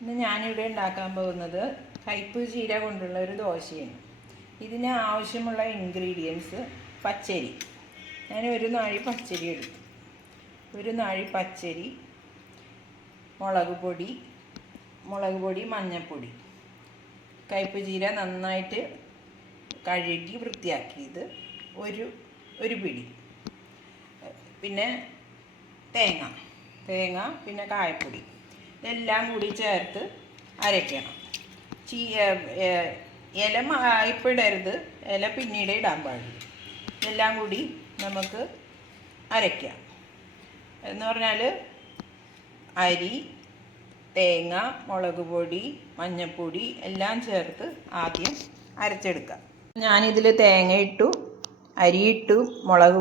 ഇന്ന് ഞാനിവിടെ ഉണ്ടാക്കാൻ പോകുന്നത് കയ്പ് ചീര കൊണ്ടുള്ള ഒരു ദോശയാണ്. ഇതിന് ആവശ്യമുള്ള ഇൻഗ്രീഡിയൻസ് പച്ചരി. ഞാൻ ഒരു നാഴി പച്ചരി എടുത്തു. ഒരു നാഴി പച്ചരി, മുളക് പൊടി, മഞ്ഞൾപ്പൊടി. കയ്പ് ചീര നന്നായിട്ട് കഴുകി വൃത്തിയാക്കിയത് ഒരു പിടി. പിന്നെ തേങ്ങ, പിന്നെ കായപ്പൊടി, ഇതെല്ലാം കൂടി ചേർത്ത് അരയ്ക്കണം. ഇല ഇപ്പോൾ ഇടരുത്, ഇല പിന്നീട് ഇടാൻ പാടില്ല. ഇതെല്ലാം കൂടി നമുക്ക് അരയ്ക്കാം. എന്ന് പറഞ്ഞാൽ അരി, തേങ്ങ, മുളക് പൊടി, മഞ്ഞൾപ്പൊടി എല്ലാം ചേർത്ത് ആദ്യം അരച്ചെടുക്കാം. ഞാനിതിൽ തേങ്ങ ഇട്ടു, അരി ഇട്ടു, മുളക്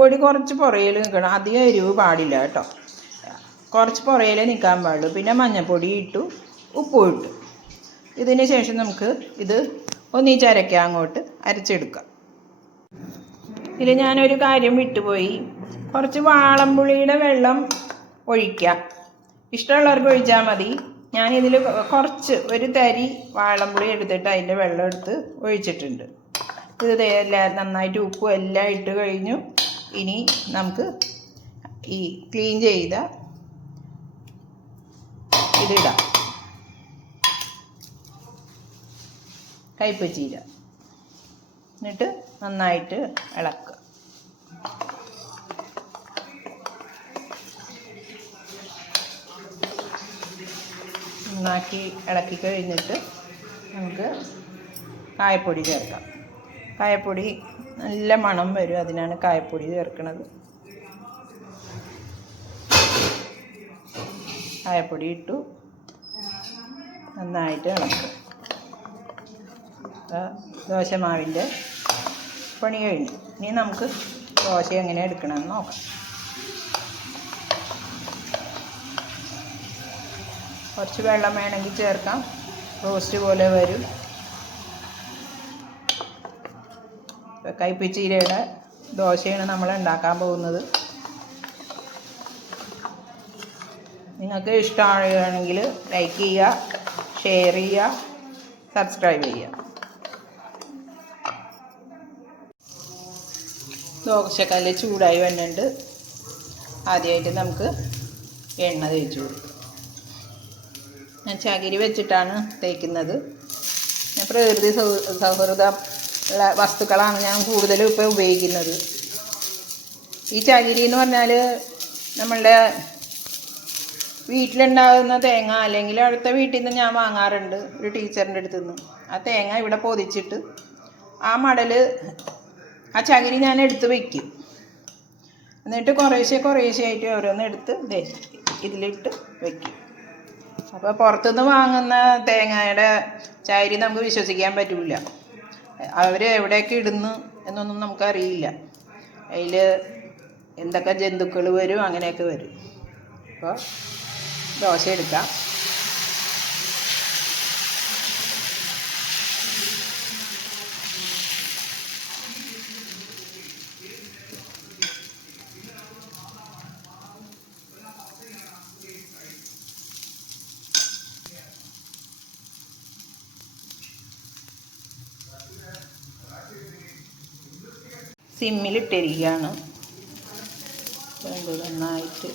പൊടി കുറച്ച് പുറയിൽ നിൽക്കണം. അധികം എരിവ് പാടില്ല കേട്ടോ, കുറച്ച് പുറയിലേ നിൽക്കാൻ പാടുള്ളൂ. പിന്നെ മഞ്ഞൾപ്പൊടി ഇട്ടു, ഉപ്പും ഇട്ടു. ഇതിന് ശേഷം നമുക്ക് ഇത് ഒന്നിച്ചരയ്ക്കാം, അങ്ങോട്ട് അരച്ചെടുക്കാം. ഇതിൽ ഞാനൊരു കാര്യം വിട്ടുപോയി, കുറച്ച് വാളംപുളിയുടെ വെള്ളം ഒഴിക്കാം. ഇഷ്ടമുള്ളവർക്ക് ഒഴിച്ചാൽ മതി. ഞാനിതിൽ കുറച്ച് ഒരു തരി വാളംപുളി എടുത്തിട്ട് അതിൻ്റെ വെള്ളം എടുത്ത് ഒഴിച്ചിട്ടുണ്ട്. ഇത് നന്നായിട്ട് ഉപ്പും എല്ലാം ഇട്ട് കഴിഞ്ഞു. ഇനി നമുക്ക് ഈ ക്ലീൻ ചെയ്ത ഇതിടാം, കയ്പ് ചീര. എന്നിട്ട് നന്നായിട്ട് ഇളക്കുക. നന്നാക്കി ഇളക്കി കഴിഞ്ഞിട്ട് നമുക്ക് കായപ്പൊടി ചേർക്കാം. കായപ്പൊടി നല്ല മണം വരും, അതിനാണ് കായപ്പൊടി ചേർക്കുന്നത്. കായപ്പൊടി ഇട്ടു, നന്നായിട്ട് ഇളക്കുക. ദോശമാവിൻ്റെ പണി കഴിഞ്ഞു. ഇനി നമുക്ക് ദോശ എങ്ങനെ എടുക്കണമെന്ന് നോക്കാം. കുറച്ച് വെള്ളം വേണമെങ്കിൽ ചേർക്കാം, റോസ്റ്റ് പോലെ വരും. കയ്പ് ചീരയുടെ ദോശയാണ് നമ്മൾ ഉണ്ടാക്കാൻ പോകുന്നത്. നിങ്ങൾക്ക് ഇഷ്ടമാണെങ്കിൽ ലൈക്ക് ചെയ്യുക, ഷെയർ ചെയ്യുക, സബ്സ്ക്രൈബ് ചെയ്യുക. ദോശക്കല്ല് ചൂടായി വരുന്നുണ്ട്. ആദ്യമായിട്ട് നമുക്ക് എണ്ണ തേച്ച് കൊടുക്കും. ഞാൻ ചകിരി വെച്ചിട്ടാണ് തേക്കുന്നത്. ഞാൻ പ്രകൃതി സൗഹൃദമുള്ള വസ്തുക്കളാണ് ഞാൻ കൂടുതലും ഇപ്പോൾ ഉപയോഗിക്കുന്നത്. ഈ ചകിരി എന്ന് പറഞ്ഞാൽ നമ്മളുടെ വീട്ടിലുണ്ടാകുന്ന തേങ്ങ, അല്ലെങ്കിൽ അടുത്ത വീട്ടിൽ നിന്ന് ഞാൻ വാങ്ങാറുണ്ട് ഒരു ടീച്ചറിൻ്റെ അടുത്ത് നിന്ന്. ആ തേങ്ങ ഇവിടെ പൊതിച്ചിട്ട് ആ മടൽ, ആ ചകിരി ഞാൻ എടുത്ത് വയ്ക്കും. എന്നിട്ട് കുറേശ്ശെ ആയിട്ട് ഓരോന്ന് എടുത്ത് ഇതിലിട്ട് വയ്ക്കും. അപ്പോൾ പുറത്തുനിന്ന് വാങ്ങുന്ന തേങ്ങയുടെ ചകിരി നമുക്ക് വിശ്വസിക്കാൻ പറ്റില്ല. അവർ എവിടെയൊക്കെ ഇടുന്നു എന്നൊന്നും നമുക്കറിയില്ല. അതിൽ എന്തൊക്കെ ജന്തുക്കൾ വരും, അങ്ങനെയൊക്കെ വരും. അപ്പോൾ ദോശ എടുക്കാം. സിമ്മിലിട്ടിരിക്കുകയാണ്. നന്നായിട്ട്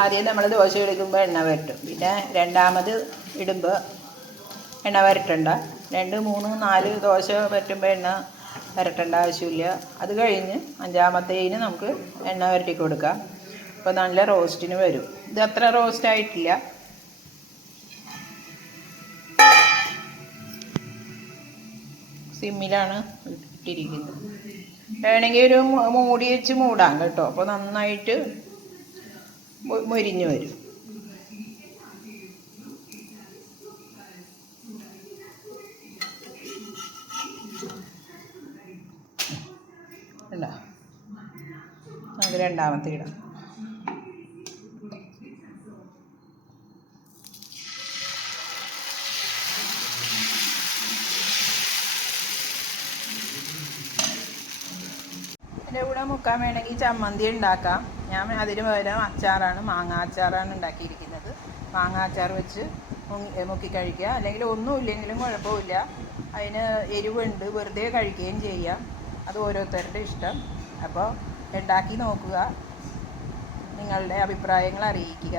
ആദ്യം നമ്മൾ ദോശ എടുക്കുമ്പോൾ എണ്ണ വരട്ടും. പിന്നെ രണ്ടാമത് ഇടുമ്പോൾ എണ്ണ വരട്ടണ്ട. 2, 3, 4 ദോശ വരട്ടുമ്പോൾ എണ്ണ വരട്ടേണ്ട ആവശ്യമില്ല. അത് കഴിഞ്ഞ് അഞ്ചാമത്തേന് നമുക്ക് എണ്ണ വരട്ടി കൊടുക്കാം. അപ്പോൾ നല്ല റോസ്റ്റിന് വരും. ഇത് അത്ര റോസ്റ്റ് ആയിട്ടില്ല. സിമ്മിലാണ് ഇട്ടിരിക്കുന്നത്. വേണമെങ്കിൽ ഒരു മൂടി വെച്ച് മൂടാം കേട്ടോ. അപ്പോൾ നന്നായിട്ട് മൊരിഞ്ഞ് വരും. അത് രണ്ടാമത്തെ ഇടാം. ഇതിൻ്റെ കൂടെ മുക്കാൻ വേണമെങ്കിൽ ചമ്മന്തി ഉണ്ടാക്കാം. ഞാൻ അതിന് പകരം അച്ചാറാണ്, മാങ്ങ അച്ചാറാണ് ഉണ്ടാക്കിയിരിക്കുന്നത്. മാങ്ങ അച്ചാർ വെച്ച് മുക്കി കഴിക്കുക. അല്ലെങ്കിൽ ഒന്നും ഇല്ലെങ്കിലും കുഴപ്പമില്ല. അതിന് എരിവുണ്ട്, വെറുതെ കഴിക്കുകയും ചെയ്യാം. അത് ഓരോരുത്തരുടെ ഇഷ്ടം. അപ്പോൾ ഉണ്ടാക്കി നോക്കുക, നിങ്ങളുടെ അഭിപ്രായങ്ങൾ അറിയിക്കുക.